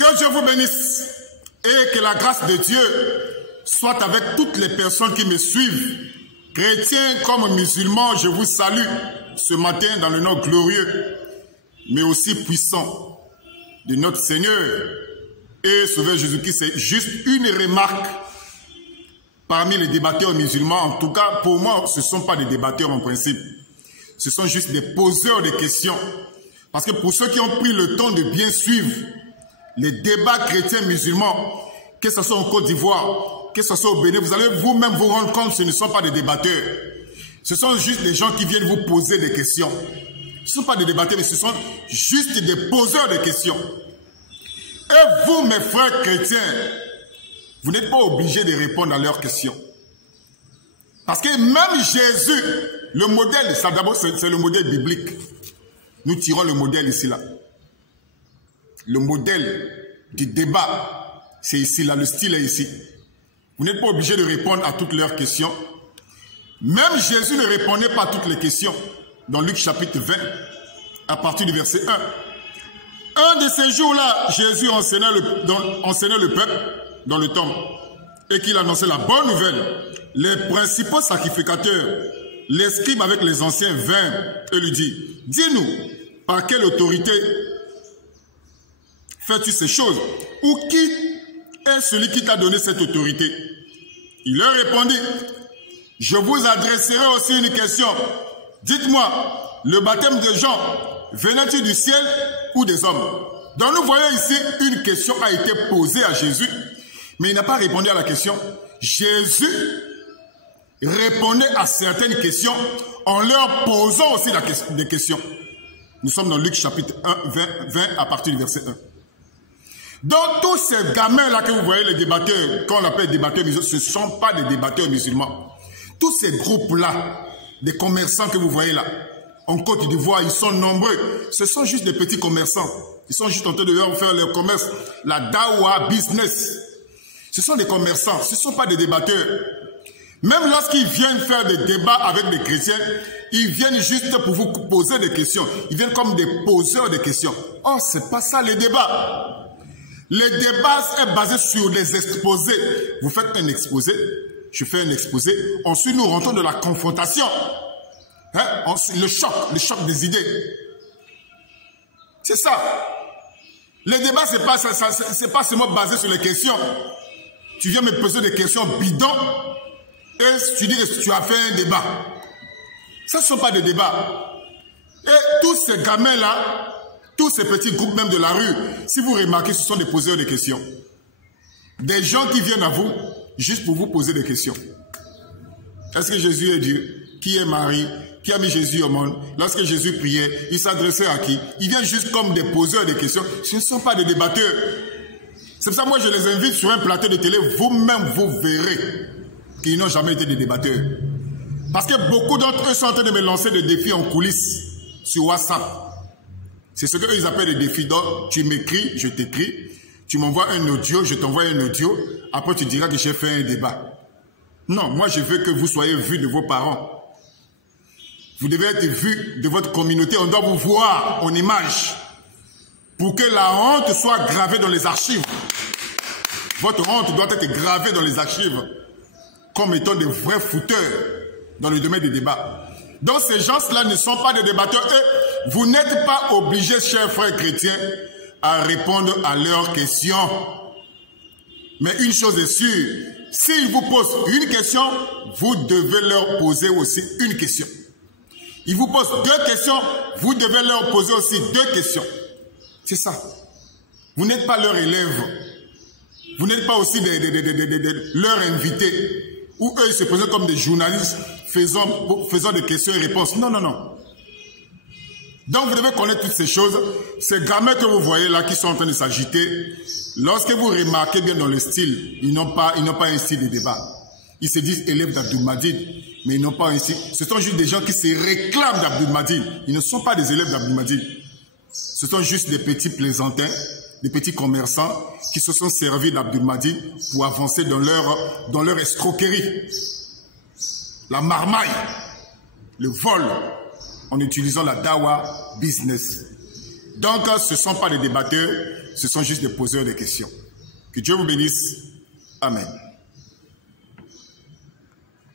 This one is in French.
Que Dieu vous bénisse et que la grâce de Dieu soit avec toutes les personnes qui me suivent. Chrétiens comme musulmans, je vous salue ce matin dans le nom glorieux, mais aussi puissant de notre Seigneur et Sauveur Jésus-Christ. C'est juste une remarque parmi les débatteurs musulmans. En tout cas, pour moi, ce ne sont pas des débatteurs en principe. Ce sont juste des poseurs de questions. Parce que pour ceux qui ont pris le temps de bien suivre les débats chrétiens musulmans, que ce soit en Côte d'Ivoire, que ce soit au Bénin, vous allez vous-même vous rendre compte que ce ne sont pas des débatteurs. Ce sont juste des gens qui viennent vous poser des questions. Ce ne sont pas des débatteurs, mais ce sont juste des poseurs de questions. Et vous, mes frères chrétiens, vous n'êtes pas obligés de répondre à leurs questions. Parce que même Jésus, le modèle, ça d'abord c'est le modèle biblique. Nous tirons le modèle ici, là. Le modèle du débat, c'est ici, là. Le style est ici. Vous n'êtes pas obligé de répondre à toutes leurs questions. Même Jésus ne répondait pas à toutes les questions. Dans Luc chapitre 20, à partir du verset 1. Un de ces jours-là, Jésus enseignait le peuple dans le temple et qu'il annonçait la bonne nouvelle. Les principaux sacrificateurs, les scribes avec les anciens vinrent et lui dirent, dis-nous, par quelle autorité fais-tu ces choses? Ou qui est celui qui t'a donné cette autorité? Il leur répondit, je vous adresserai aussi une question. Dites-moi, le baptême de Jean, venait-il du ciel ou des hommes? Donc nous voyons ici, une question a été posée à Jésus, mais il n'a pas répondu à la question. Jésus répondait à certaines questions en leur posant aussi des questions. Nous sommes dans Luc chapitre 1, 20 à partir du verset 1. Donc tous ces gamins-là que vous voyez, les débatteurs, qu'on appelle débatteurs musulmans, ce ne sont pas des débatteurs musulmans. Tous ces groupes-là, des commerçants que vous voyez là, en Côte d'Ivoire, ils sont nombreux. Ce sont juste des petits commerçants. Ils sont juste en train de faire leur commerce, la dawa business. Ce sont des commerçants, ce ne sont pas des débatteurs. Même lorsqu'ils viennent faire des débats avec des chrétiens, ils viennent juste pour vous poser des questions. Ils viennent comme des poseurs de questions. Oh, c'est pas ça les débats. Les débats sont basés sur des exposés. Vous faites un exposé, je fais un exposé. Ensuite, nous rentrons dans la confrontation. Hein? Le choc des idées. C'est ça. Les débats, c'est pas seulement basé sur les questions. Tu viens me poser des questions bidons et tu dis que tu as fait un débat. Ça ne sont pas des débats. Et tous ces gamins-là, tous ces petits groupes même de la rue, si vous remarquez, ce sont des poseurs de questions. Des gens qui viennent à vous juste pour vous poser des questions. Est-ce que Jésus est Dieu? Qui est Marie? Qui a mis Jésus au monde? Lorsque Jésus priait, il s'adressait à qui? Ils viennent juste comme des poseurs de questions. Ce ne sont pas des débatteurs. C'est pour ça que moi je les invite sur un plateau de télé. Vous-même, vous verrez qu'ils n'ont jamais été des débatteurs. Parce que beaucoup d'entre eux sont en train de me lancer des défis en coulisses sur WhatsApp. C'est ce qu'eux ils appellent des défis. Donc tu m'écris, je t'écris. Tu m'envoies un audio, je t'envoie un audio. Après tu diras que j'ai fait un débat. Non, moi je veux que vous soyez vus de vos parents. Vous devez être vus de votre communauté. On doit vous voir en image. Pour que la honte soit gravée dans les archives. Votre honte doit être gravée dans les archives. Comme étant des vrais fouteurs dans le domaine des débats. Donc ces gens-là ne sont pas des débatteurs. Et vous n'êtes pas obligés, chers frères chrétiens, à répondre à leurs questions. Mais une chose est sûre. S'ils vous posent une question, vous devez leur poser aussi une question. Ils vous posent deux questions, vous devez leur poser aussi deux questions. C'est ça. Vous n'êtes pas leurs élèves. Vous n'êtes pas aussi leurs invités. Ou eux, ils se présentent comme des journalistes faisant des questions et réponses. Non, non, non. Donc, vous devez connaître toutes ces choses. Ces gamins que vous voyez là, qui sont en train de s'agiter, lorsque vous remarquez bien dans le style, ils n'ont pas un style de débat. Ils se disent élèves d'Abdul Majid, mais ils n'ont pas un style. Ce sont juste des gens qui se réclament d'Abdul Majid. Ils ne sont pas des élèves d'Abdul Majid. Ce sont juste des petits plaisantins, des petits commerçants qui se sont servis d'Abdul Majid pour avancer dans leur escroquerie. La marmaille, le vol, en utilisant la dawa business. Donc, ce ne sont pas des débatteurs, ce sont juste des poseurs de questions. Que Dieu vous bénisse. Amen.